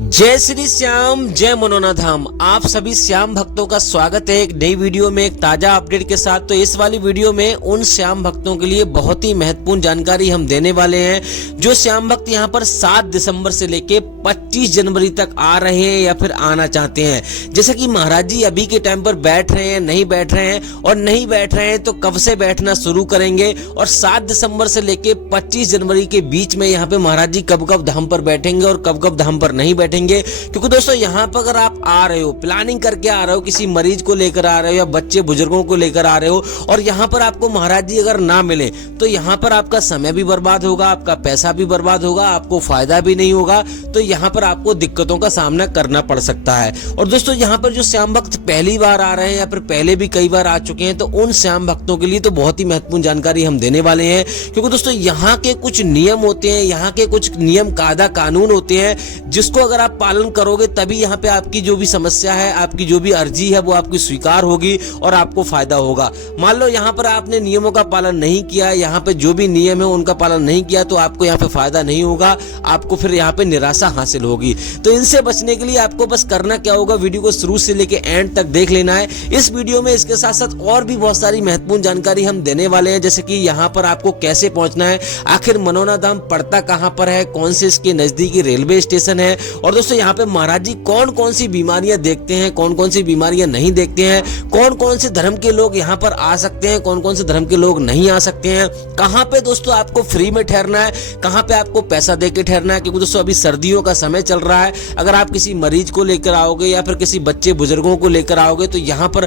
जय श्री श्याम, जय मनोना धाम। आप सभी श्याम भक्तों का स्वागत है एक नई वीडियो में, एक ताजा अपडेट के साथ। तो इस वाली वीडियो में उन श्याम भक्तों के लिए बहुत ही महत्वपूर्ण जानकारी हम देने वाले हैं जो श्याम भक्त यहाँ पर 7 दिसंबर से लेके 25 जनवरी तक आ रहे हैं या फिर आना चाहते हैं। जैसे कि महाराज जी अभी के टाइम पर बैठ रहे हैं, नहीं बैठ रहे हैं, और नहीं बैठ रहे हैं तो कब से बैठना शुरू करेंगे, और 7 दिसंबर से लेके 25 जनवरी के बीच में यहाँ पे महाराज जी कब कब धाम पर बैठेंगे और कब कब धाम पर नहीं बैठेंगे। क्योंकि दोस्तों यहाँ पर अगर आप आ रहे हो, प्लानिंग करके आ रहे हो, किसी मरीज को लेकर आ रहे हो या बच्चे बुजुर्गों को लेकर आ रहे हो, और यहाँ पर आपको महाराज जी अगर ना मिले तो यहाँ पर आपका समय भी बर्बाद होगा, आपका पैसा भी बर्बाद होगा, आपको फायदा भी नहीं होगा। तो यहाँ पर आपको दिक्कतों का सामना करना पड़ सकता है। और दोस्तों यहाँ पर जो श्याम भक्त पहली बार आ रहे हैं या फिर पहले भी कई बार आ चुके हैं, तो उन श्याम भक्तों के लिए तो बहुत ही महत्वपूर्ण जानकारी हम देने वाले हैं। क्योंकि दोस्तों यहाँ के कुछ नियम होते हैं, यहाँ के कुछ नियम कायदा कानून होते हैं जिसको अगर आप पालन करोगे तभी यहाँ पे आपकी जो भी समस्या है, आपकी जो भी अर्जी है वो आपकी स्वीकार होगी और आपको फायदा होगा। मान लो यहाँ पर आपने नियमों का पालन नहीं किया, यहाँ पे जो भी नियम है उनका पालन नहीं किया, तो आपको यहाँ पे फायदा नहीं होगा, आपको फिर यहाँ पे निराशा हासिल होगी। तो इनसे बचने के लिए आपको बस करना क्या होगा, वीडियो को शुरू से लेके एंड तक देख लेना है। इस वीडियो में इसके साथ साथ और भी बहुत सारी महत्वपूर्ण जानकारी हम देने वाले हैं, जैसे कि यहाँ पर आपको कैसे पहुंचना है, आखिर मनोना धाम पड़ता कहाँ पर है, कौन से इसके नजदीकी रेलवे स्टेशन है, और दोस्तों यहाँ पे महाराज जी कौन कौन सी बीमारियां देखते हैं, कौन कौन सी बीमारियां नहीं देखते हैं, कौन कौन से धर्म के लोग यहाँ पर आ सकते हैं, कौन कौन से धर्म के लोग नहीं आ सकते हैं, कहाँ पे दोस्तों आपको फ्री में ठहरना है, कहाँ पे आपको पैसा देके ठहरना है। क्योंकि दोस्तों अभी सर्दियों का समय चल रहा है, अगर आप किसी मरीज को लेकर आओगे या फिर किसी बच्चे बुजुर्गों को लेकर आओगे तो यहाँ पर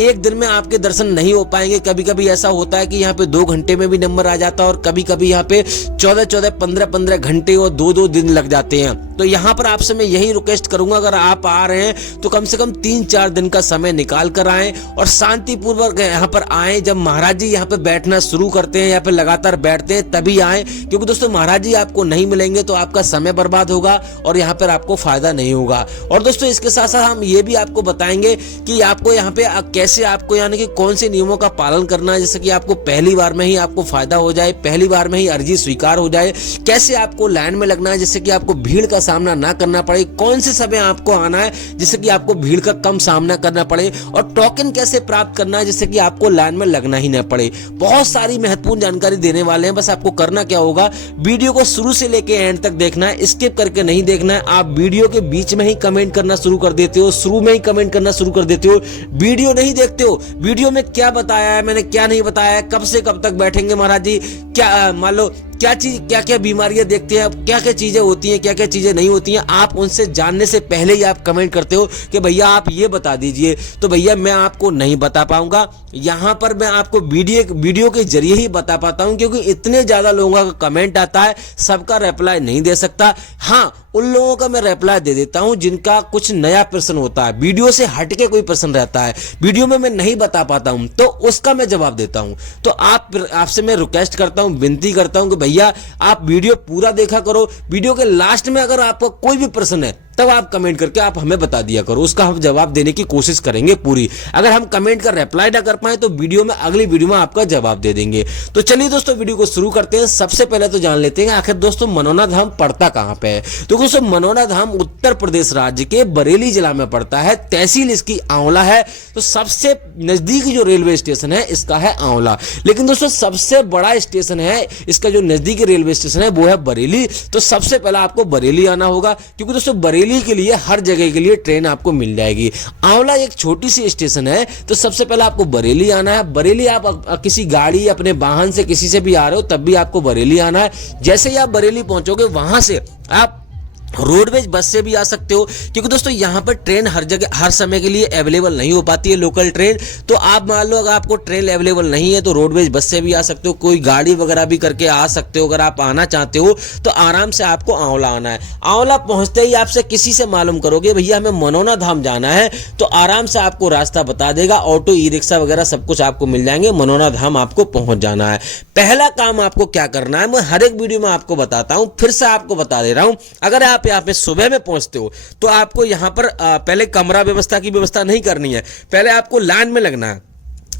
एक दिन में आपके दर्शन नहीं हो पाएंगे। कभी कभी ऐसा होता है कि यहाँ पे 2 घंटे में भी नंबर आ जाता है, और कभी कभी यहाँ पे 14-14, 15-15 घंटे और 2-2 दिन लग जाते हैं। तो यहाँ पर आपसे मैं यही रिक्वेस्ट करूंगा, अगर आप आ रहे हैं तो कम से कम 3-4 दिन का समय निकाल कर आएं और शांतिपूर्वक यहाँ पर आएं। जब महाराज जी यहाँ पे बैठना शुरू करते हैं या फिर लगातार बैठते हैं तभी आएं, क्योंकि दोस्तों महाराज जी आपको नहीं मिलेंगे तो आपका समय बर्बाद होगा और यहाँ पर आपको फायदा नहीं होगा। और दोस्तों इसके साथ साथ हम ये भी आपको बताएंगे कि आपको यहाँ पे कैसे आपको यानी कि कौन से नियमों का पालन करना है, जैसे कि आपको पहली बार में ही आपको फायदा हो जाए, पहली बार में ही अर्जी स्वीकार हो जाए, कैसे आपको लाइन में लगना है जिससे कि आपको भीड़ का सामना ना करना पड़े, कौन से समय आपको आना है जिससे कि आपको भीड़ का कम सामना करना पड़े, और टोकन कैसे प्राप्त करना है जिससे कि आपको लाइन में लगना ही ना पड़े। बहुत सारी महत्वपूर्ण जानकारी देने वाले हैं। बस आपको करना क्या होगा, वीडियो को शुरू से लेके एंड तक देखना है, स्किप करके नहीं देखना है। आप वीडियो के बीच में ही कमेंट करना शुरू कर देते हो, शुरू में ही कमेंट करना शुरू कर देते हो, वीडियो नहीं देखते हो। वीडियो में क्या बताया है, मैंने क्या नहीं बताया है, कब से कब तक बैठेंगे महाराज जी, क्या मान लो क्या चीज, क्या क्या बीमारियां देखते हैं, क्या क्या चीजें होती हैं, क्या क्या चीजें नहीं होती हैं, आप उनसे जानने से पहले ही आप कमेंट करते हो कि भैया आप ये बता दीजिए। तो भैया मैं आपको नहीं बता पाऊंगा, यहाँ पर मैं आपको वीडियो के जरिए ही बता पाता हूँ, क्योंकि इतने ज्यादा लोगों का कमेंट आता है, सबका रिप्लाई नहीं दे सकता। हाँ, उन लोगों का मैं रिप्लाई दे देता हूं जिनका कुछ नया प्रश्न होता है, वीडियो से हटके कोई प्रश्न रहता है, वीडियो में मैं नहीं बता पाता हूं, तो उसका मैं जवाब देता हूं। तो आपसे मैं रिक्वेस्ट करता हूं, विनती करता हूं कि भैया आप वीडियो पूरा देखा करो। वीडियो के लास्ट में अगर आपका कोई भी प्रश्न है तब आप कमेंट करके आप हमें बता दिया करो, उसका हम जवाब देने की कोशिश करेंगे पूरी। अगर हम कमेंट का रिप्लाई ना कर पाए तो वीडियो में, अगली वीडियो में आपका जवाब दे देंगे। तो चलिए दोस्तों वीडियो को शुरू करते हैं। सबसे पहले तो जान लेते हैं आखिर दोस्तों मनोना धाम पड़ता कहां पे है। तो दोस्तों मनोना धाम उत्तर प्रदेश राज्य के बरेली जिला में पड़ता है, तहसील इसकी आंवला है। तो सबसे नजदीकी जो रेलवे स्टेशन है इसका है आंवला, लेकिन दोस्तों सबसे बड़ा स्टेशन है इसका, जो नजदीकी रेलवे स्टेशन है वो है बरेली। तो सबसे पहले आपको बरेली आना होगा, क्योंकि दोस्तों बरेली के लिए हर जगह के लिए ट्रेन आपको मिल जाएगी। आंवला एक छोटी सी स्टेशन है, तो सबसे पहले आपको बरेली आना है। बरेली आप किसी गाड़ी, अपने वाहन से किसी से भी आ रहे हो तब भी आपको बरेली आना है। जैसे ही आप बरेली पहुंचोगे वहां से आप रोडवेज बस से भी आ सकते हो, क्योंकि दोस्तों यहाँ पर ट्रेन हर जगह हर समय के लिए अवेलेबल नहीं हो पाती है, लोकल ट्रेन। तो आप मान लो अगर आपको ट्रेन अवेलेबल नहीं है तो रोडवेज बस से भी आ सकते हो, कोई गाड़ी वगैरह भी करके आ सकते हो। अगर आप आना चाहते हो तो आराम से आपको आंवला आना है। आंवला पहुंचते ही आपसे किसी से मालूम करोगे भैया हमें मनोना धाम जाना है, तो आराम से आपको रास्ता बता देगा, ऑटो, ई रिक्शा वगैरह सब कुछ आपको मिल जाएंगे। मनोना धाम आपको पहुंच जाना है। पहला काम आपको क्या करना है, मैं हर एक वीडियो में आपको बताता हूं, फिर से आपको बता दे रहा हूं। अगर आप यहाँ पे सुबह में पहुंचते हो तो आपको यहाँ पर पहले कमरा व्यवस्था की व्यवस्था नहीं करनी है, पहले आपको लाइन में लगना है।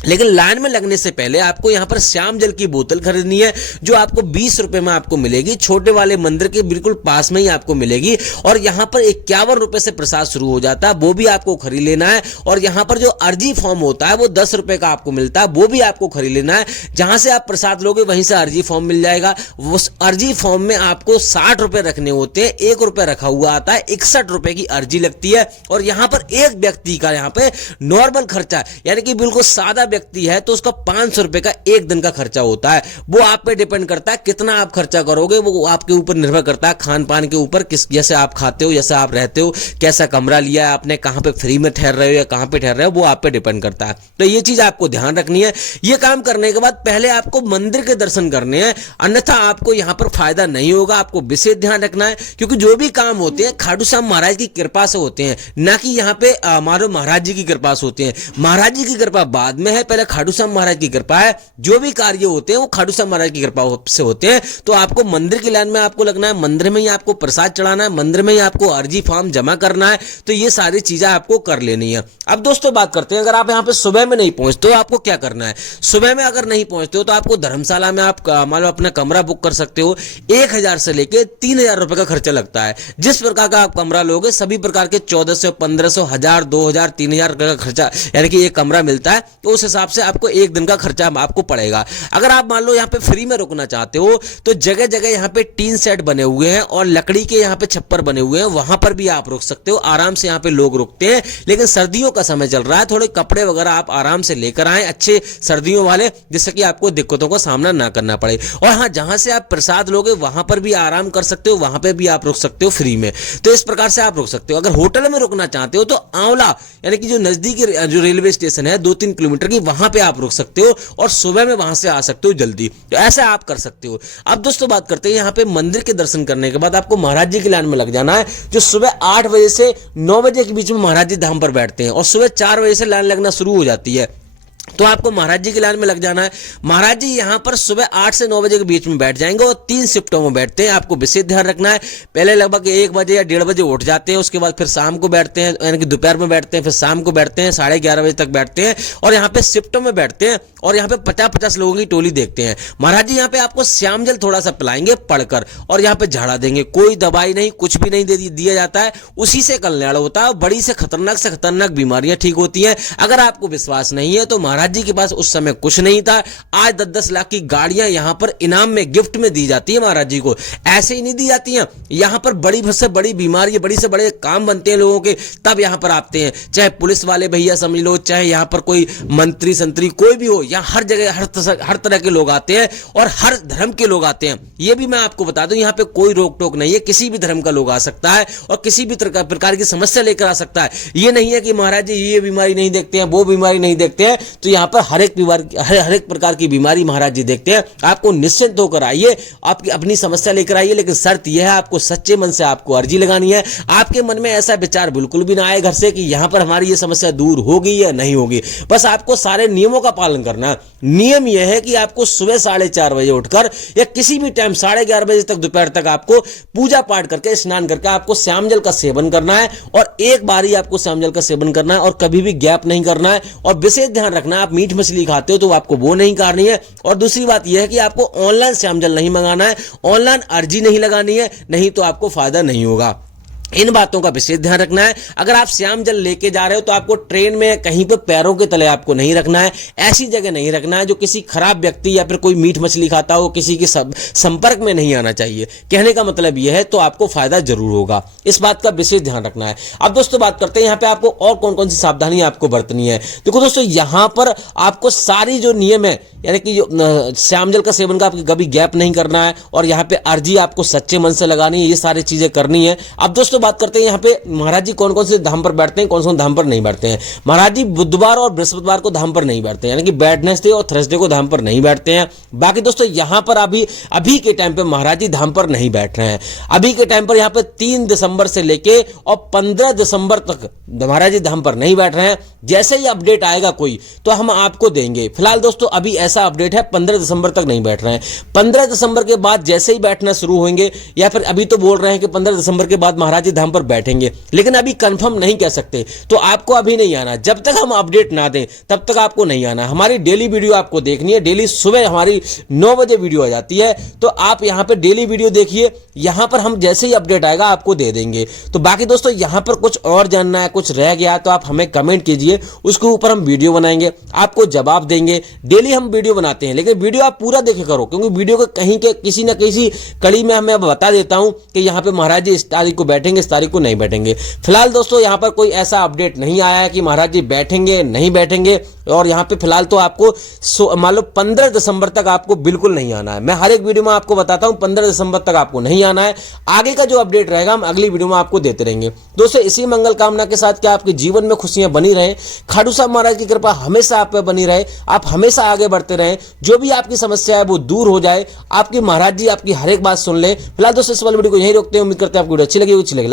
लेकिन लाइन में लगने से पहले आपको यहाँ पर श्याम जल की बोतल खरीदनी है, जो आपको 20 रुपए में आपको मिलेगी। छोटे वाले मंदिर के बिल्कुल पास में ही आपको मिलेगी। और यहाँ पर 51 रुपए से प्रसाद शुरू हो जाता है, वो भी आपको खरीद लेना है। और यहाँ पर जो अर्जी फॉर्म होता है वो 10 रुपए का आपको मिलता है, वो भी आपको खरीद लेना है। जहां से आप प्रसाद लोगे वहीं से अर्जी फॉर्म मिल जाएगा। उस अर्जी फॉर्म में आपको 60 रुपए रखने होते हैं, 1 रुपए रखा हुआ आता है, 61 रुपए की अर्जी लगती है। और यहाँ पर एक व्यक्ति का यहाँ पे नॉर्मल खर्चा यानी कि बिल्कुल सादा व्यक्ति है तो उसका 500 रुपए का एक दिन का खर्चा होता है। वो आप पे डिपेंड करता है कितना आप खर्चा करोगे, वो आपके ऊपर निर्भर करता है, खान पान के ऊपर, किस जैसे आप खाते हो, जैसे आप रहते हो, कैसा कमरा लिया है आपने, कहां पे फ्री में ठहर रहे हो या कहां पे ठहर रहे हो, वो आप पे डिपेंड करता है। तो ये चीज आपको ध्यान रखनी है। ये काम करने के बाद पहले आपको मंदिर के दर्शन करने हैं, अन्यथा आपको यहां पर फायदा नहीं होगा। आपको विशेष ध्यान रखना है, क्योंकि जो भी काम होते हैं खाटू श्याम महाराज की कृपा से होते हैं, ना कि यहाँ पे मारो महाराज जी की कृपा से होते हैं। महाराज जी की कृपा बाद में है, पहले खाटू श्याम महाराज की कृपा है। जो भी कार्य होते हैं वो खाटू श्याम महाराज की कृपा से होते हैं। तो आपको मंदिर की लाइन में आपको लगना है, मंदिर में ही आपको प्रसाद चढ़ाना है, मंदिर में ही आपको अर्जी फॉर्म जमा करना है। तो ये सारी चीजें आपको कर लेनी है। अब दोस्तों बात करते हैं, अगर आप यहाँ पे सुबह में नहीं पहुंचते हो आपको क्या करना है। सुबह में अगर नहीं पहुंचते हो तो आपको धर्मशाला में आप मान लो अपना कमरा बुक कर सकते हो। 1000 से लेके 3000 रुपए का खर्चा लगता है। जिस प्रकार का आप कमरा लोगे सभी प्रकार के 1400, 1500, 1000, 2000, 3000 का खर्चा यानी कि एक कमरा मिलता है। तो उस हिसाब से आपको एक दिन का खर्चा आपको पड़ेगा। अगर आप मान लो यहाँ पे फ्री में रुकना चाहते हो तो जगह जगह यहाँ पे टीन सेट बने हुए हैं और लकड़ी के यहाँ पे छप्पर बने हुए हैं, वहां पर भी आप रुक सकते हो। आराम से यहाँ पे लोग रुकते हैं। लेकिन सर्दियों का समय चल रहा है, थोड़े कपड़े वगैरह आप आराम से लेकर आए, अच्छे सर्दियों वाले, जिससे कि आपको दिक्कतों का सामना ना करना पड़े। और हाँ, जहां से आप प्रसाद लोगे वहां पर भी आराम कर सकते हो, वहां पे भी आप रुक सकते हो फ्री में। तो इस प्रकार से आप रुक सकते हो। अगर होटल में रुकना चाहते हो तो आंवला यानी कि जो नजदीकी जो रेलवे स्टेशन है 2-3 किलोमीटर की, वहां पे आप रुक सकते हो और सुबह में वहां से आ सकते हो जल्दी। तो ऐसा आप कर सकते हो। अब दोस्तों बात करते हैं, यहाँ पे मंदिर के दर्शन करने के बाद आपको महाराज जी की लाइन में लग जाना है, जो सुबह 8 बजे से 9 बजे के बीच में महाराज जी धाम पर बैठते हैं और सुबह 4 बजे से लाइन लगना शुरू हो जाती है। तो आपको महाराज जी की लाइन में लग जाना है। महाराज जी यहाँ पर सुबह 8 से 9 बजे के बीच में बैठ जाएंगे और 3 शिफ्टों में बैठते हैं। आपको विशेष ध्यान रखना है, पहले लगभग 1 बजे या 1:30 बजे उठ जाते हैं, उसके बाद फिर शाम को बैठते हैं, यानी कि दोपहर में बैठते हैं, फिर शाम को बैठते हैं, 11:30 बजे तक बैठते हैं और यहाँ पे शिफ्टों में बैठते हैं और यहाँ पे 50-50 लोगों की टोली देखते हैं। महाराज जी यहाँ पे आपको श्याम जल थोड़ा सा पिलाएंगे पढ़कर और यहाँ पे झाड़ा देंगे। कोई दवाई नहीं, कुछ भी नहीं दिया जाता है, उसी से कल्याण होता है। बड़ी से खतरनाक बीमारियां ठीक होती हैं। अगर आपको विश्वास नहीं है तो महाराज जी के पास उस समय कुछ नहीं था, आज 10-10 लाख की गाड़ियां यहां पर इनाम में गिफ्ट में दी जाती है। महाराज जी को ऐसे ही नहीं दी जाती हैं, यहां पर बड़ी से बड़ी बीमारी, बड़ी से बड़े काम बनते हैं लोगों के, तब यहां पर आते हैं। चाहे पुलिस वाले भैया समझ लो, चाहे यहां पर कोई मंत्री संतरी कोई भी हो, यहां हर जगह हर तरह के लोग आते हैं और हर धर्म के लोग आते हैं। यह भी मैं आपको बता दूं, यहां पे कोई रोक टोक नहीं है, किसी भी धर्म का लोग आ सकता है और किसी भी प्रकार की समस्या लेकर आ सकता है। यह नहीं है कि महाराज जी ये बीमारी नहीं देखते हैं, वो बीमारी नहीं देखते हैं। तो यहां पर हर एक प्रकार की बीमारी महाराज जी देखते हैं। आपको निश्चिंत होकर आइए, आपकी अपनी समस्या लेकर आइए, लेकिन शर्त यह है आपको सच्चे मन से आपको अर्जी लगानी है। आपके मन में ऐसा विचार बिल्कुल भी ना आए घर से कि यहां पर हमारी ये समस्या दूर होगी या नहीं होगी। बस आपको सारे नियमों का पालन करना है। नियम यह है कि आपको सुबह 4:30 बजे उठकर या किसी भी टाइम 11:30 बजे तक दोपहर तक आपको पूजा पाठ करके स्नान करके आपको श्याम जल का सेवन करना है और एक बार ही आपको श्याम जल का सेवन करना है और कभी भी गैप नहीं करना है। और विशेष ध्यान रखना है, आप मीट मछली खाते हो तो आपको वो नहीं करनी है। और दूसरी बात यह है कि आपको ऑनलाइन श्याम जल नहीं मंगाना है, ऑनलाइन अर्जी नहीं लगानी है, नहीं तो आपको फायदा नहीं होगा। इन बातों का विशेष ध्यान रखना है। अगर आप श्याम जल लेके जा रहे हो तो आपको ट्रेन में कहीं पे पैरों के तले आपको नहीं रखना है, ऐसी जगह नहीं रखना है जो किसी खराब व्यक्ति या फिर कोई मीट मछली खाता हो, किसी के संपर्क में नहीं आना चाहिए। कहने का मतलब यह है, तो आपको फायदा जरूर होगा। इस बात का विशेष ध्यान रखना है। अब दोस्तों बात करते हैं यहाँ पे आपको और कौन कौन सी सावधानी आपको बरतनी है। देखो दोस्तों, यहाँ पर आपको सारी जो नियम है, यानी कि जो श्याम जल का सेवन का आपको कभी गैप नहीं करना है और यहाँ पे अर्जी आपको सच्चे मन से लगानी है, ये सारी चीजें करनी है। अब दोस्तों बात करते हैं यहाँ पे महाराज जी कौन कौन से धाम पर बैठते हैं, कौन कौन धाम पर नहीं बैठते हैं। महाराज जी बुधवार और बृहस्पतिवार को धाम पर नहीं बैठते हैं, यानी कि वेडनेसडे और थर्सडे को धाम पर नहीं बैठते हैं। बाकी दोस्तों यहाँ पर अभी के टाइम पे महाराज जी धाम पर नहीं बैठ रहे हैं। अभी के टाइम पर यहाँ पे 3 दिसंबर से लेके और 15 दिसंबर तक महाराज जी धाम पर नहीं बैठ रहे हैं। जैसे ही अपडेट आएगा कोई तो हम आपको देंगे। फिलहाल दोस्तों अभी ऐसा अपडेट है 15 दिसंबर तक नहीं बैठ रहे हैं। 15 दिसंबर के बाद जैसे ही बैठना शुरू होंगे, या फिर अभी तो बोल रहे हैं कि 15 दिसंबर के बाद महाराज जी धाम पर बैठेंगे, लेकिन अभी कंफर्म नहीं कह सकते। तो आपको अभी नहीं आना, जब तक हम अपडेट ना दें तब तक आपको नहीं आना। हमारी डेली वीडियो आपको देखनी है, डेली सुबह हमारी 9 बजे वीडियो आ जाती है, तो आप यहां पर डेली वीडियो देखिए। यहां पर हम जैसे ही अपडेट आएगा आपको दे देंगे। तो बाकी दोस्तों यहां पर कुछ और जानना है, कुछ रह गया तो आप हमें कमेंट कीजिए, उसके ऊपर हम वीडियो बनाएंगे, आपको जवाब देंगे। डेली हम वीडियो बनाते हैं, लेकिन वीडियो आप पूरा देखे करो, क्योंकि वीडियो को कहीं के किसी न किसी कड़ी में हमें बता देता हूं कि यहां पे महाराज जी इस तारीख को बैठेंगे, इस तारीख को नहीं बैठेंगे। फिलहाल दोस्तों यहां पर कोई ऐसा अपडेट नहीं आया है कि महाराज जी बैठेंगे नहीं बैठेंगे, और यहां पे फिलहाल तो आपको मान लो 15 दिसंबर तक आपको बिल्कुल नहीं आना है। मैं हर एक वीडियो में आपको बताता हूं 15 दिसंबर तक आपको नहीं आना है। आगे का जो अपडेट रहेगा हम अगली वीडियो में आपको देते रहेंगे। दोस्तों इसी मंगल कामना के साथ कि आपके जीवन में खुशियां बनी रहें, खाटू श्याम महाराज की कृपा हमेशा आप पे बनी रहे, आप हमेशा आगे बढ़ते रहें, जो भी आपकी समस्या है वो दूर हो जाए, आपकी महाराज जी आपकी हर एक बात सुन ले। फिलहाल दोस्तों इस वाली वीडियो को यहीं रोकते हैं। उम्मीद करते हैं आपको वीडियो अच्छी लगी।